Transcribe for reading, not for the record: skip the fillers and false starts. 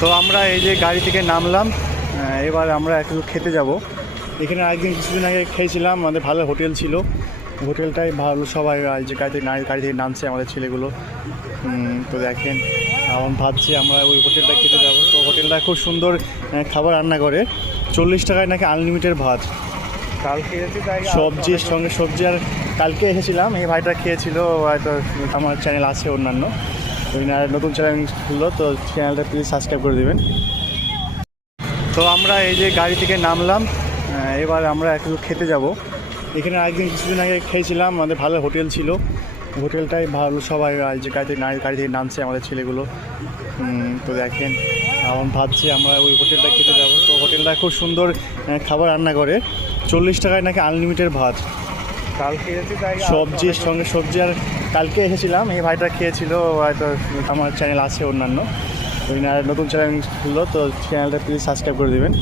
তো আমরা এই যে গাড়ি থেকে নামলাম, এবার আমরা একটু খেতে যাব। এখানে একদিন কিছুদিন আগে খেয়েছিলাম, আমাদের ভালো হোটেল ছিল, হোটেলটাই ভালো। সবাই এই যে গাড়ি থেকে নামছে আমাদের ছেলেগুলো। তো দেখেন এখন ভাবছি আমরা ওই হোটেলটা খেতে যাব। তো হোটেলটা খুব সুন্দর খাবার রান্না করে, 40 টাকায় নাকি আনলিমিটেড ভাত। কালকে এসেছি তাই সবজির সঙ্গে সবজি। আর কালকে এসেছিলাম, এই ভাইটা খেয়েছিল, হয়তো আমার চ্যানেল আছে অন্যান্য, ওই নতুন চ্যানেল খুললো, তো চ্যানেলটা প্লিজ সাবস্ক্রাইব করে দেবেন। তো আমরা এই যে গাড়ি থেকে নামলাম, এবার আমরা একটু খেতে যাব। এখানে একদিন কিছুদিন আগে খেয়েছিলাম, আমাদের ভালো হোটেল ছিল, হোটেলটাই ভালো। সবাই এই যে গাড়ি থেকে নামছে আমাদের ছেলেগুলো। তো দেখেন এখন ভাবছি আমরা ওই হোটেলটা খেতে যাব। তো হোটেলটা খুব সুন্দর খাবার রান্না করে, 40 টাকায় নাকি আনলিমিটেড ভাত। কালকে এসেছি তাই সবজির সঙ্গে সবজি। আর কালকে এসেছিলাম, এই ভাইটা খেয়েছিল, হয়তো আমার চ্যানেল আছে অন্যান্য, ওই নতুন চ্যানেল খুললো, তো চ্যানেলটা প্লিজ সাবস্ক্রাইব করে দেবেন।